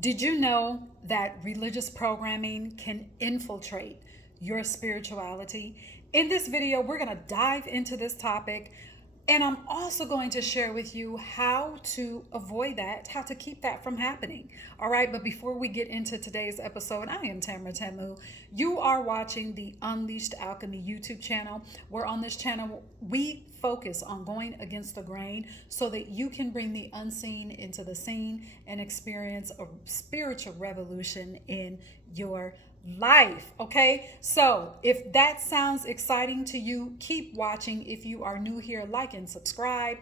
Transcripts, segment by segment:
Did you know that religious programming can infiltrate your spirituality? In this video, we're going to dive into this topic, and I'm also going to share with you how to avoid that, how to keep that from happening. All right, but before we get into today's episode, I am Tamara Temu. You are watching the Unleashed Alchemy YouTube channel, where on this channel we focus on going against the grain so that you can bring the unseen into the seen and experience a spiritual revolution in your life. Okay, so if that sounds exciting to you, keep watching. If you are new here, like and subscribe.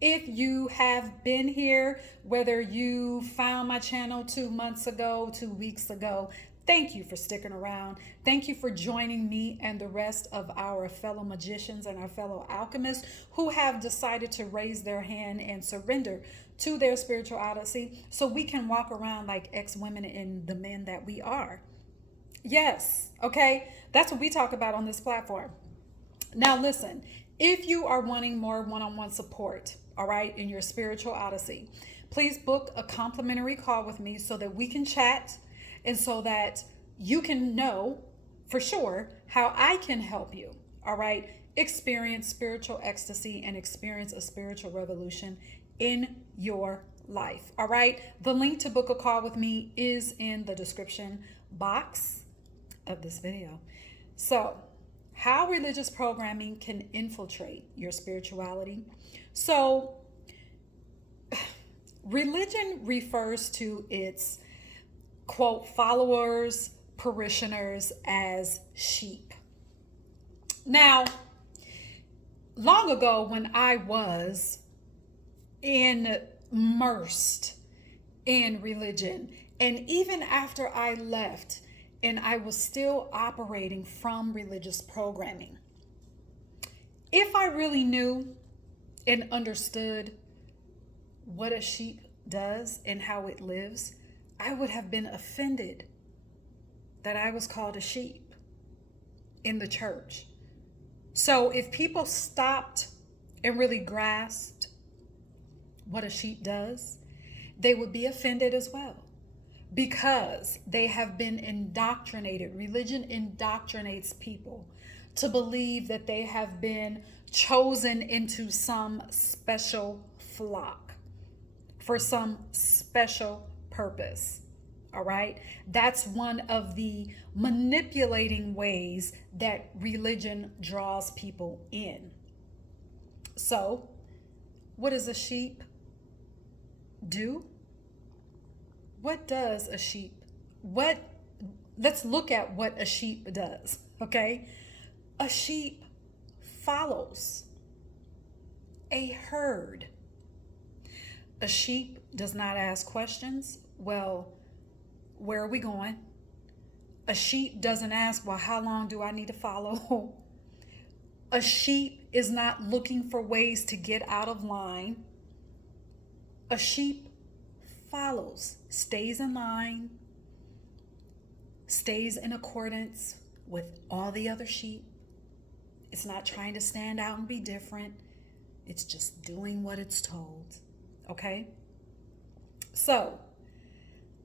If you have been here, whether you found my channel 2 months ago, 2 weeks ago, thank you for sticking around. Thank you for joining me and the rest of our fellow magicians and our fellow alchemists who have decided to raise their hand and surrender to their spiritual odyssey so we can walk around like ex-women and the men that we are. Yes, okay? That's what we talk about on this platform. Now, listen, if you are wanting more one-on-one support, all right, in your spiritual odyssey, please book a complimentary call with me so that we can chat and so that you can know for sure how I can help you, all right, experience spiritual ecstasy and experience a spiritual revolution in your life, all right? The link to book a call with me is in the description box of this video. So, how religious programming can infiltrate your spirituality. So, religion refers to its, quote, followers, parishioners as sheep. Now, long ago when I was immersed in religion, and even after I left, and I was still operating from religious programming, if I really knew and understood what a sheep does and how it lives, I would have been offended that I was called a sheep in the church. So if people stopped and really grasped what a sheep does, they would be offended as well, because they have been indoctrinated. Religion indoctrinates people to believe that they have been chosen into some special flock for some special purpose. All right? That's one of the manipulating ways that religion draws people in. So, what does a sheep do? What does a sheep, let's look at what a sheep does, okay? A sheep follows a herd. A sheep does not ask questions. Well, where are we going? A sheep doesn't ask, well, how long do I need to follow? A sheep is not looking for ways to get out of line. A sheep follows, stays in line, stays in accordance with all the other sheep. It's not trying to stand out and be different. It's just doing what it's told. Okay? So,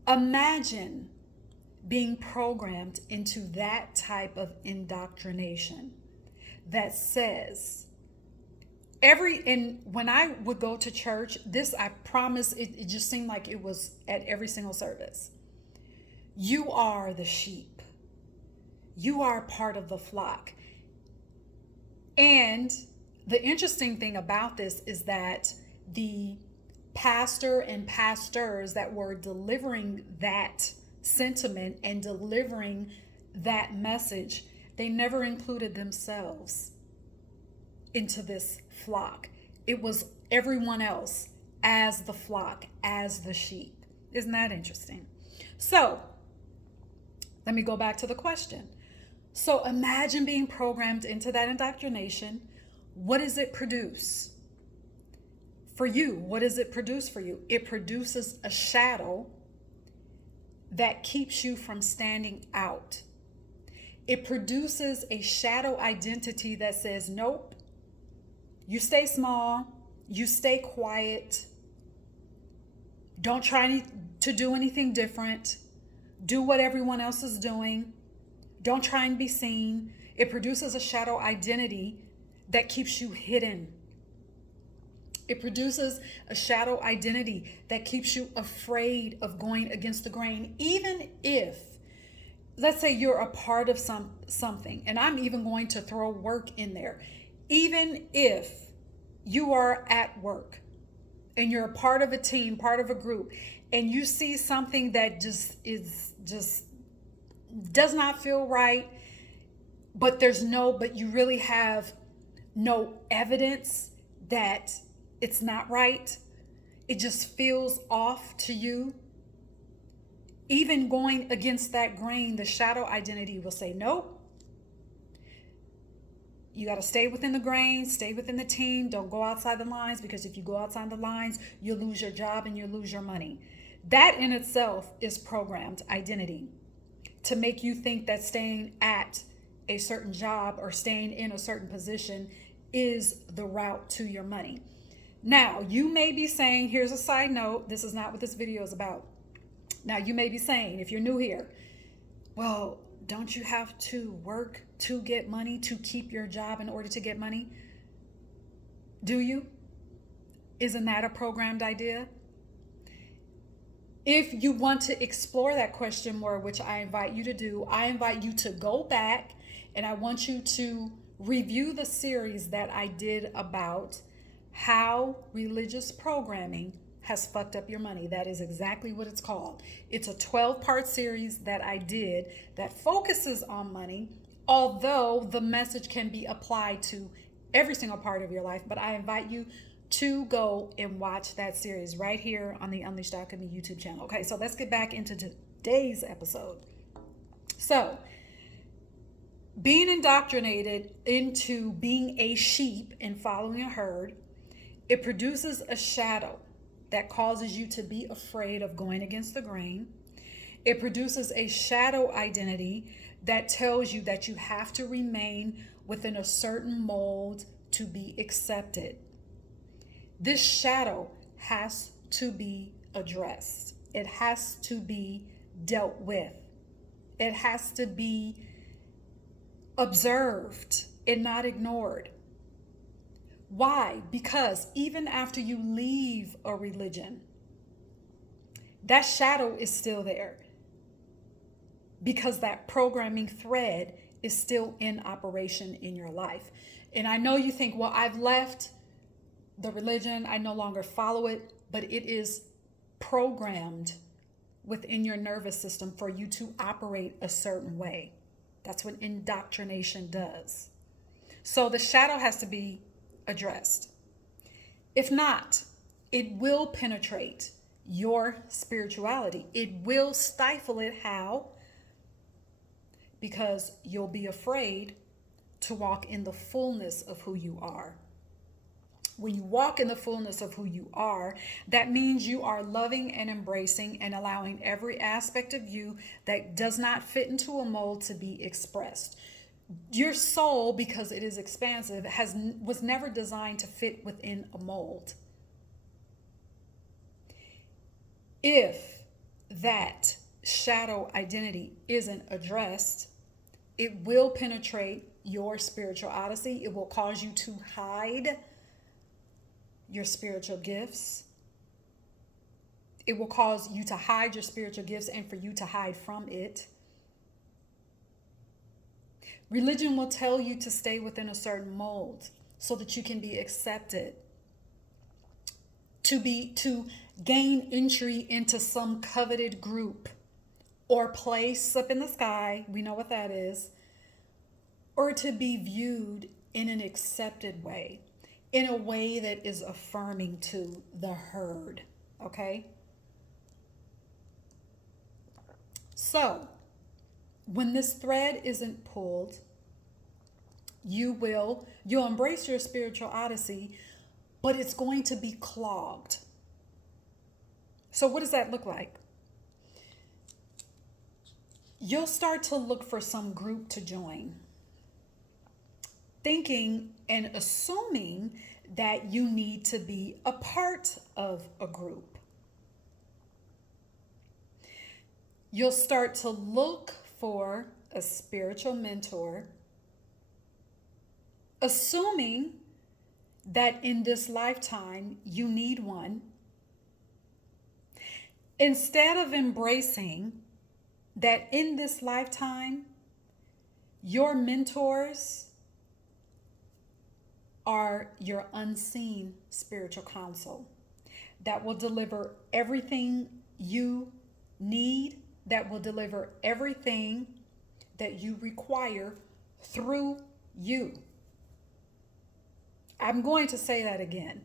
imagine being programmed into that type of indoctrination that says, and when I would go to church, this, I promise, it just seemed like it was at every single service. You are the sheep. You are part of the flock. And the interesting thing about this is that the pastor and pastors that were delivering that sentiment and delivering that message, they never included themselves into this flock. It was everyone else as the flock, as the sheep. Isn't that interesting? So, let me go back to the question. So imagine being programmed into that indoctrination. What does it produce for you? What does it produce for you? It produces a shadow that keeps you from standing out. It produces a shadow identity that says, nope, you stay small, you stay quiet, don't try to do anything different. Do what everyone else is doing. Don't try and be seen. It produces a shadow identity that keeps you hidden. It produces a shadow identity that keeps you afraid of going against the grain, even if, let's say, you're a part of something, and I'm even going to throw work in there. Even if you are at work and you're a part of a team, part of a group, and you see something that just does not feel right, but you really have no evidence that it's not right. It just feels off to you. Even going against that grain, the shadow identity will say, nope. You got to stay within the grain, stay within the team. Don't go outside the lines, because if you go outside the lines, you'll lose your job and you'll lose your money. That in itself is programmed identity to make you think that staying at a certain job or staying in a certain position is the route to your money. Now, you may be saying, here's a side note, this is not what this video is about. Now, you may be saying, if you're new here, well, don't you have to work to get money, to keep your job in order to get money? Do you? Isn't that a programmed idea? If you want to explore that question more, which I invite you to do, I invite you to go back and I want you to review the series that I did about how religious programming has fucked up your money. That is exactly what it's called. It's a 12-part series that I did that focuses on money, although the message can be applied to every single part of your life. But I invite you to go and watch that series right here on the Unleashed Alchemy YouTube channel. Okay, so let's get back into today's episode. So, being indoctrinated into being a sheep and following a herd, it produces a shadow that causes you to be afraid of going against the grain. It produces a shadow identity that tells you that you have to remain within a certain mold to be accepted. This shadow has to be addressed. It has to be dealt with. It has to be observed and not ignored. Why? Because even after you leave a religion, that shadow is still there, because that programming thread is still in operation in your life. And I know you think, well, I've left the religion, I no longer follow it, but it is programmed within your nervous system for you to operate a certain way. That's what indoctrination does. So the shadow has to be addressed. If not, it will penetrate your spirituality. It will stifle it. How? Because you'll be afraid to walk in the fullness of who you are. When you walk in the fullness of who you are, that means you are loving and embracing and allowing every aspect of you that does not fit into a mold to be expressed. Your soul, because it is expansive, was never designed to fit within a mold. If that shadow identity isn't addressed, it will penetrate your spiritual odyssey. It will cause you to hide your spiritual gifts. It will cause you to hide your spiritual gifts and for you to hide from it. Religion will tell you to stay within a certain mold so that you can be accepted, to gain entry into some coveted group or place up in the sky. We know what that is. Or to be viewed in an accepted way, in a way that is affirming to the herd. Okay? So, when this thread isn't pulled, you'll embrace your spiritual odyssey, but it's going to be clogged. So what does that look like? You'll start to look for some group to join, thinking and assuming that you need to be a part of a group. you'll start to look for a spiritual mentor, assuming that in this lifetime you need one, instead of embracing that in this lifetime your mentors are your unseen spiritual counsel that will deliver everything you need, that will deliver everything that you require through you. I'm going to say that again.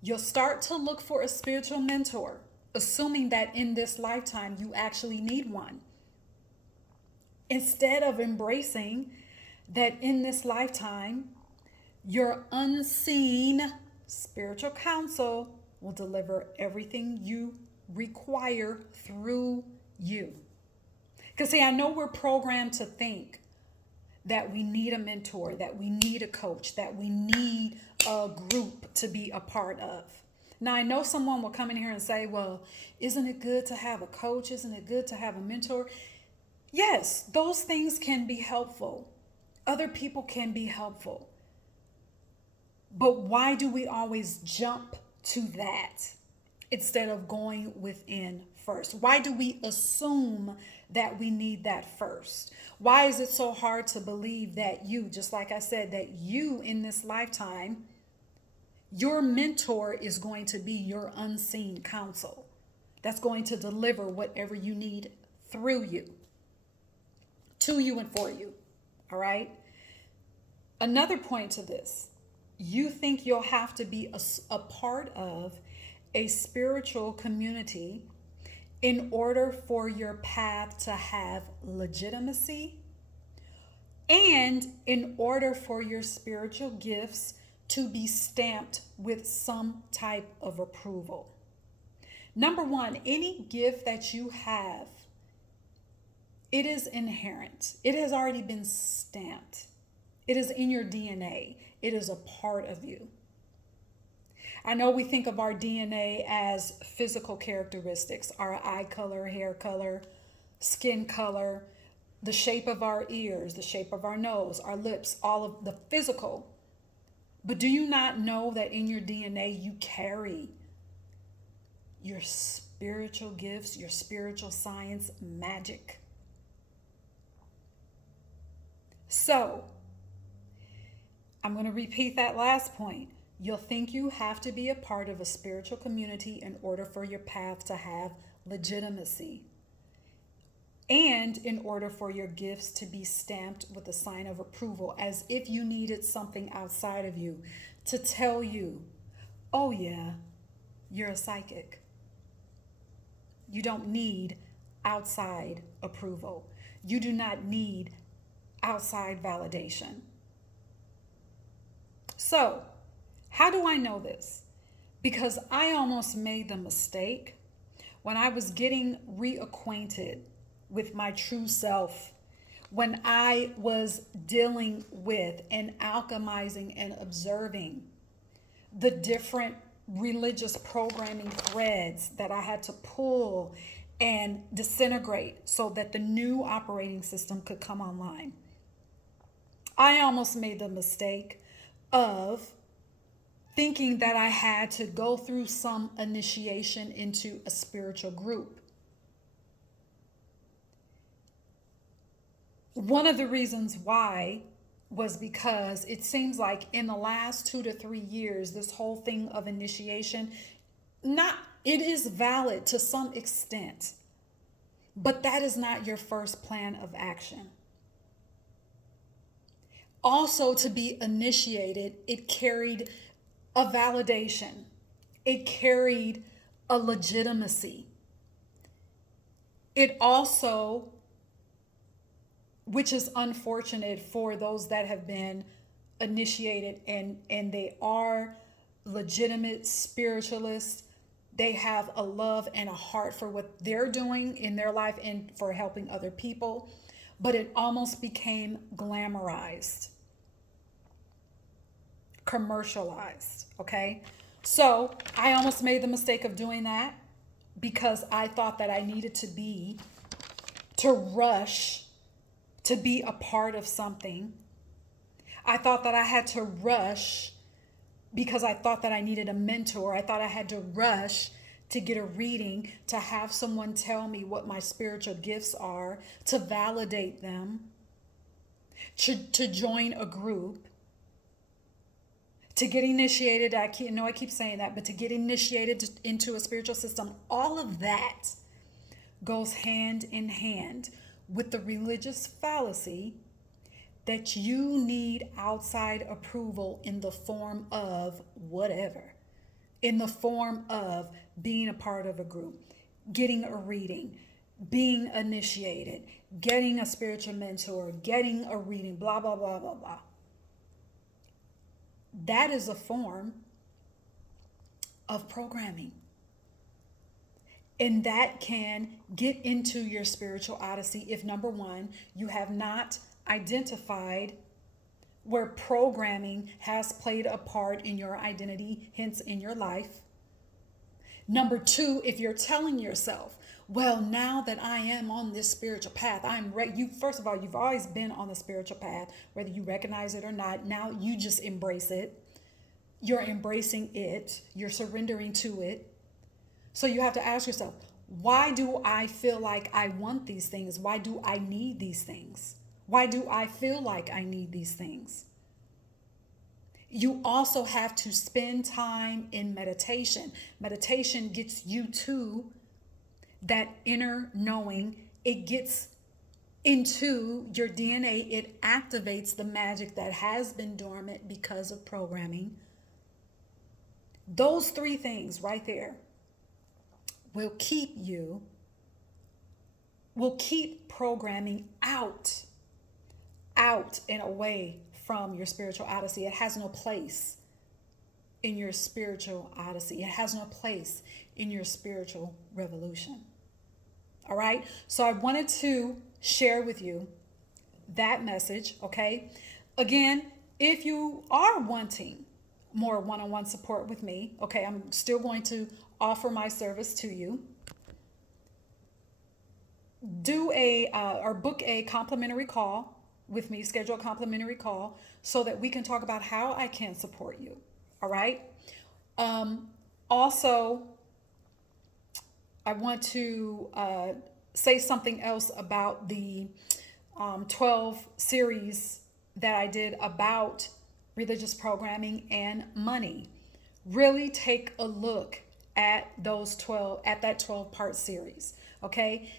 You'll start to look for a spiritual mentor, assuming that in this lifetime you actually need one, instead of embracing that in this lifetime your unseen spiritual counsel will deliver everything you require through you. Because see, I know we're programmed to think that we need a mentor, that we need a coach, that we need a group to be a part of. Now, I know someone will come in here and say, well, isn't it good to have a coach? Isn't it good to have a mentor? Yes, those things can be helpful. Other people can be helpful. But why do we always jump to that instead of going within first? Why do we assume that we need that first? Why is it so hard to believe that you, just like I said, that you in this lifetime, your mentor is going to be your unseen counsel that's going to deliver whatever you need through you, to you and for you. All right. Another point to this, you think you'll have to be a part of a spiritual community in order for your path to have legitimacy and in order for your spiritual gifts to be stamped with some type of approval. Number one, any gift that you have, it is inherent. It has already been stamped. It is in your DNA. It is a part of you. I know we think of our DNA as physical characteristics, our eye color, hair color, skin color, the shape of our ears, the shape of our nose, our lips, all of the physical. But do you not know that in your DNA you carry your spiritual gifts, your spiritual science, magic? So, I'm going to repeat that last point. You'll think you have to be a part of a spiritual community in order for your path to have legitimacy and in order for your gifts to be stamped with a sign of approval, as if you needed something outside of you to tell you, oh yeah, you're a psychic. You don't need outside approval. You do not need outside validation. So, how do I know this? Because I almost made the mistake when I was getting reacquainted with my true self, when I was dealing with and alchemizing and observing the different religious programming threads that I had to pull and disintegrate so that the new operating system could come online. I almost made the mistake of thinking that I had to go through some initiation into a spiritual group. One of the reasons why was because it seems like in the last 2 to 3 years, this whole thing of initiation, it is valid to some extent, but that is not your first plan of action. Also, to be initiated, it carried a validation. It carried a legitimacy. It also, which is unfortunate for those that have been initiated and they are legitimate spiritualists, they have a love and a heart for what they're doing in their life and for helping other people, but it almost became glamorized, commercialized, okay? So I almost made the mistake of doing that because I thought that I needed to rush to be a part of something. I thought that I had to rush because I thought that I needed a mentor. I thought I had to rush to get a reading, to have someone tell me what my spiritual gifts are, to validate them, to join a group, to get initiated. I keep saying that, but to get initiated into a spiritual system. All of that goes hand in hand with the religious fallacy that you need outside approval in the form of whatever, in the form of being a part of a group, getting a reading, being initiated, getting a spiritual mentor, getting a reading, blah, blah, blah, blah, blah. That is a form of programming. And that can get into your spiritual odyssey if, number one, you have not identified where programming has played a part in your identity, hence in your life. Number two, if you're telling yourself, well, now that I am on this spiritual path, I'm ready. First of all, you've always been on the spiritual path, whether you recognize it or not. Now you just embrace it. You're embracing it. You're surrendering to it. So you have to ask yourself, why do I feel like I want these things? Why do I need these things? Why do I feel like I need these things? You also have to spend time in meditation. Meditation gets you to that inner knowing. It gets into your DNA. It activates the magic that has been dormant because of programming. Those three things right there will keep programming out and away from your spiritual odyssey. It has no place in your spiritual odyssey. It has no place in your spiritual revolution. All right. So I wanted to share with you that message. Okay. Again, if you are wanting more one-on-one support with me, okay, I'm still going to offer my service to you. Do or book a complimentary call with me, schedule a complimentary call so that we can talk about how I can support you. All right. Also, I want to say something else about the 12 series that I did about religious programming and money. Really take a look at that 12-part series. Okay.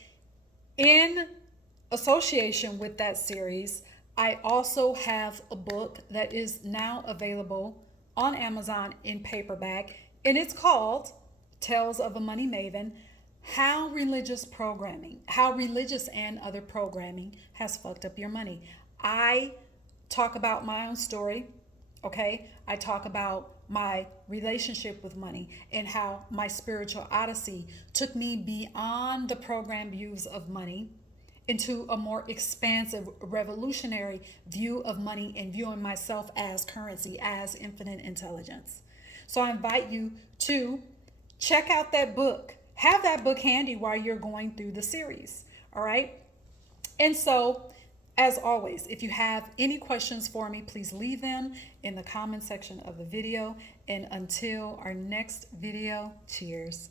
In association with that series, I also have a book that is now available on Amazon in paperback, and it's called Tales of a Money Maven: How Religious and Other Programming Has Fucked Up Your Money. I talk about my own story, okay? I talk about my relationship with money and how my spiritual odyssey took me beyond the programmed views of money into a more expansive, revolutionary view of money and viewing myself as currency, as infinite intelligence. So I invite you to check out that book. Have that book handy while you're going through the series. All right. And so, as always, if you have any questions for me, please leave them in the comment section of the video. And until our next video, cheers.